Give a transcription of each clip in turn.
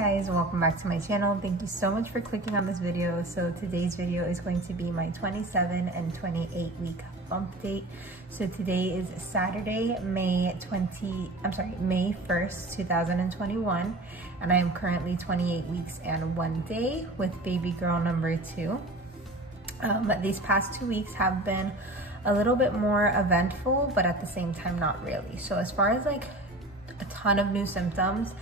guys, welcome back to my channel. Thank you so much for clicking on this video. So today's video is going to be my 27 and 28 week bump date. So today is Saturday, May 1st, 2021, and I am currently 28 weeks and 1 day with baby girl number 2. These past 2 weeks have been a little bit more eventful, but at the same time not really. So as far as like a ton of new symptoms,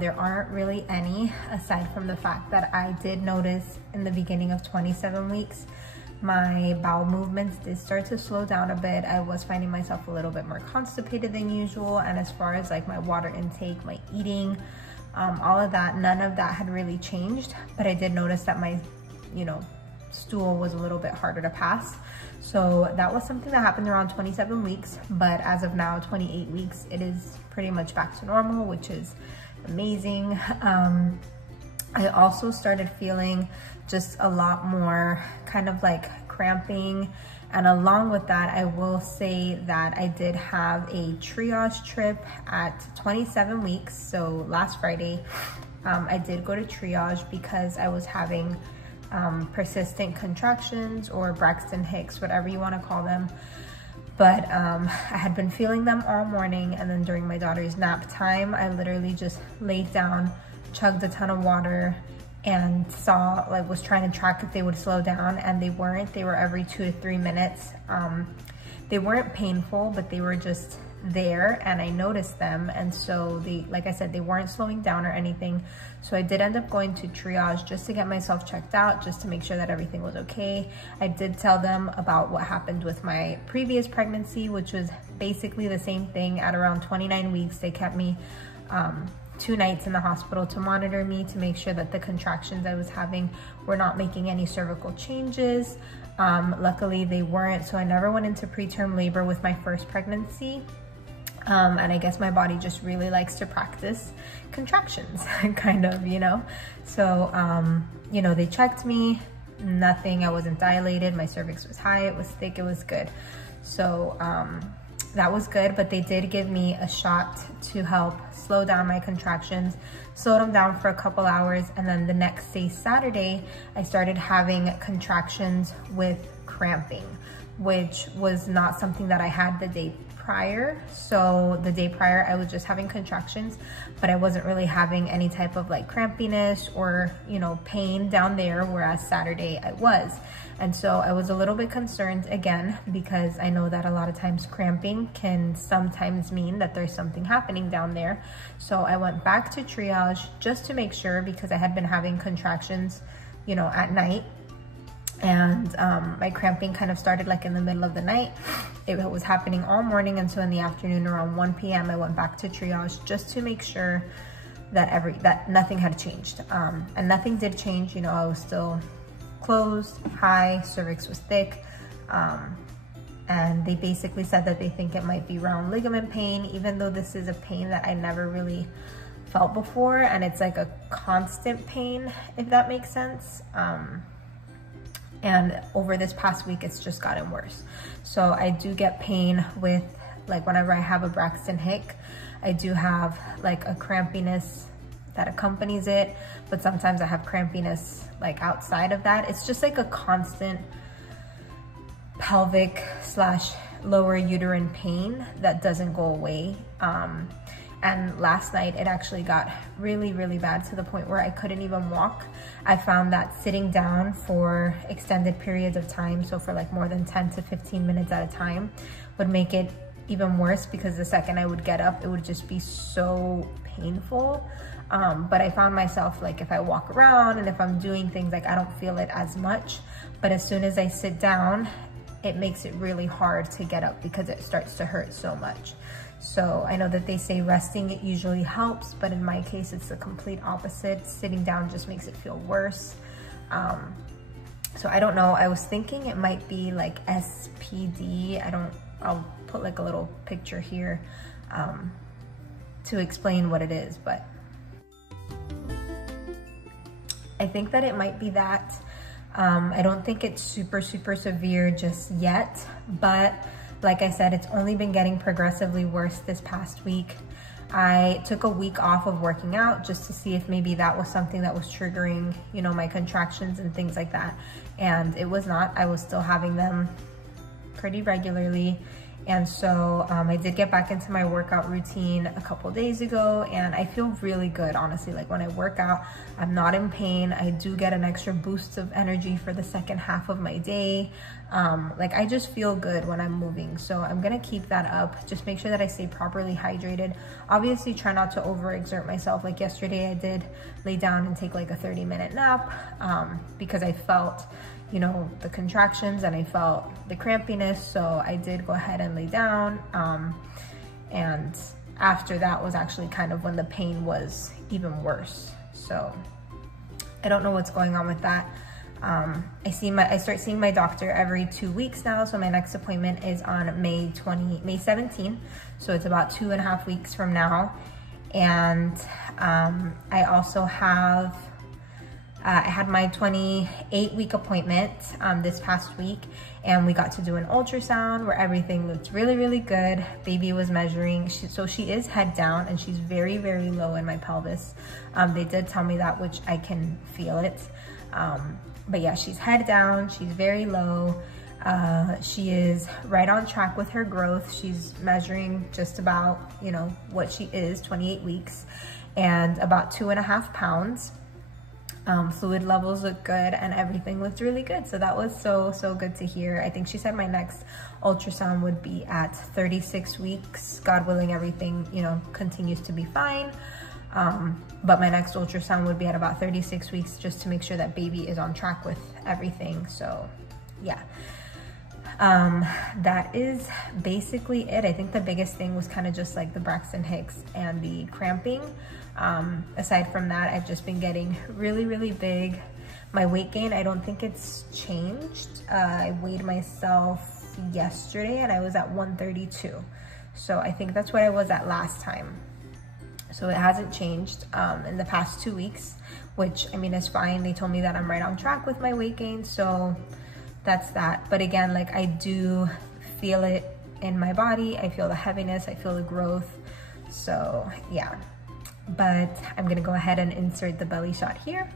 there aren't really any, aside from the fact that I did notice in the beginning of 27 weeks my bowel movements did start to slow down a bit. I was finding myself a little bit more constipated than usual, and as far as like my water intake, my eating, all of that, none of that had really changed, but I did notice that my stool was a little bit harder to pass. So that was something that happened around 27 weeks, but as of now, 28 weeks, it is pretty much back to normal, which is amazing. I also started feeling just a lot more kind of like cramping, and along with that, I will say that I did have a triage trip at 27 weeks. So last Friday, I did go to triage because I was having persistent contractions, or Braxton Hicks, whatever you want to call them. But I had been feeling them all morning, and then during my daughter's nap time, I literally just laid down, chugged a ton of water, and was trying to track if they would slow down, and they weren't. They were every 2 to 3 minutes. They weren't painful, but they were just there, and I noticed them, and so like I said, they weren't slowing down or anything. So I did end up going to triage just to get myself checked out, just to make sure that everything was okay. I did tell them about what happened with my previous pregnancy, which was basically the same thing. At around 29 weeks, they kept me 2 nights in the hospital to monitor me, to make sure that the contractions I was having were not making any cervical changes. Luckily they weren't, so I never went into preterm labor with my first pregnancy. And I guess my body just really likes to practice contractions, kind of, So, they checked me, nothing, I wasn't dilated, my cervix was high, it was thick, it was good. So, that was good, but they did give me a shot to help slow down my contractions, slowed them down for a couple hours, and then the next day, Saturday, I started having contractions with cramping, which was not something that I had the day prior. So the day prior, I was just having contractions, but I wasn't really having any type of like crampiness or, pain down there, whereas Saturday I was. And so I was a little bit concerned again, because I know that a lot of times cramping can sometimes mean that there's something happening down there. So I went back to triage just to make sure, because I had been having contractions, at night. And my cramping kind of started like in the middle of the night. It was happening all morning, and so in the afternoon around 1 p.m. I went back to triage just to make sure that nothing had changed. And nothing did change. I was still closed, high, cervix was thick. And they basically said that they think it might be round ligament pain, even though this is a pain that I never really felt before, and it's like a constant pain, if that makes sense. And over this past week, it's just gotten worse. So I do get pain with, like, whenever I have a Braxton Hick, I do have like a crampiness that accompanies it, but sometimes I have crampiness like outside of that. It's just like a constant pelvic / lower uterine pain that doesn't go away. And last night it actually got really, really bad, to the point where I couldn't even walk. I found that sitting down for extended periods of time, so for like more than 10 to 15 minutes at a time, would make it even worse, because the second I would get up, it would just be so painful. But I found myself, like, if I walk around and if I'm doing things, like, I don't feel it as much. But as soon as I sit down, it makes it really hard to get up, because it starts to hurt so much. So I know that they say resting, it usually helps, but in my case, it's the complete opposite. Sitting down just makes it feel worse. So I don't know, I was thinking it might be like SPD. I'll put like a little picture here to explain what it is, but I think that it might be that. I don't think it's super severe just yet, but like I said, it's only been getting progressively worse this past week. I took a week off of working out just to see if maybe that was something that was triggering, you know, my contractions and things like that. And it was not. I was still having them pretty regularly. And so I did get back into my workout routine a couple days ago, and I feel really good, honestly. Like when I work out, I'm not in pain. I do get an extra boost of energy for the second half of my day. Like I just feel good when I'm moving. So I'm gonna keep that up. Just make sure that I stay properly hydrated. Obviously try not to overexert myself. Like yesterday I did lay down and take like a 30-minute nap because I felt, you know, the contractions and I felt the crampiness. So I did go ahead and lay down. And after that was actually kind of when the pain was even worse. So I don't know what's going on with that. I start seeing my doctor every 2 weeks now. So my next appointment is on May 17th. So it's about 2.5 weeks from now. And I also have, I had my 28-week appointment this past week, and we got to do an ultrasound where everything looked really, really good. Baby was measuring, so she is head down and she's very, very low in my pelvis. They did tell me that, which I can feel it. But yeah, she's head down, she's very low. She is right on track with her growth. She's measuring just about, you know, what she is, 28 weeks, and about 2.5 pounds. Fluid levels look good and everything looked really good. So that was so good to hear. I think she said my next ultrasound would be at 36 weeks. God willing, everything, you know, continues to be fine. But my next ultrasound would be at about 36 weeks just to make sure that baby is on track with everything. So yeah, that is basically it. I think the biggest thing was kind of just like the Braxton Hicks and the cramping. Aside from that, I've just been getting really, really big. My weight gain, I don't think it's changed. I weighed myself yesterday and I was at 132. So I think that's what I was at last time. So it hasn't changed in the past 2 weeks, which I mean is fine. They told me that I'm right on track with my weight gain, so that's that. But again, like I do feel it in my body. I feel the heaviness, I feel the growth. So yeah, but I'm gonna go ahead and insert the belly shot here.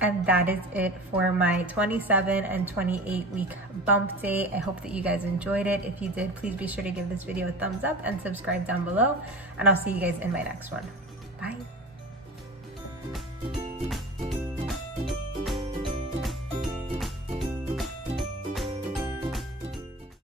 And that is it for my 27 and 28 week bump date. I hope that you guys enjoyed it. If you did, please be sure to give this video a thumbs up and subscribe down below. And I'll see you guys in my next one. Bye.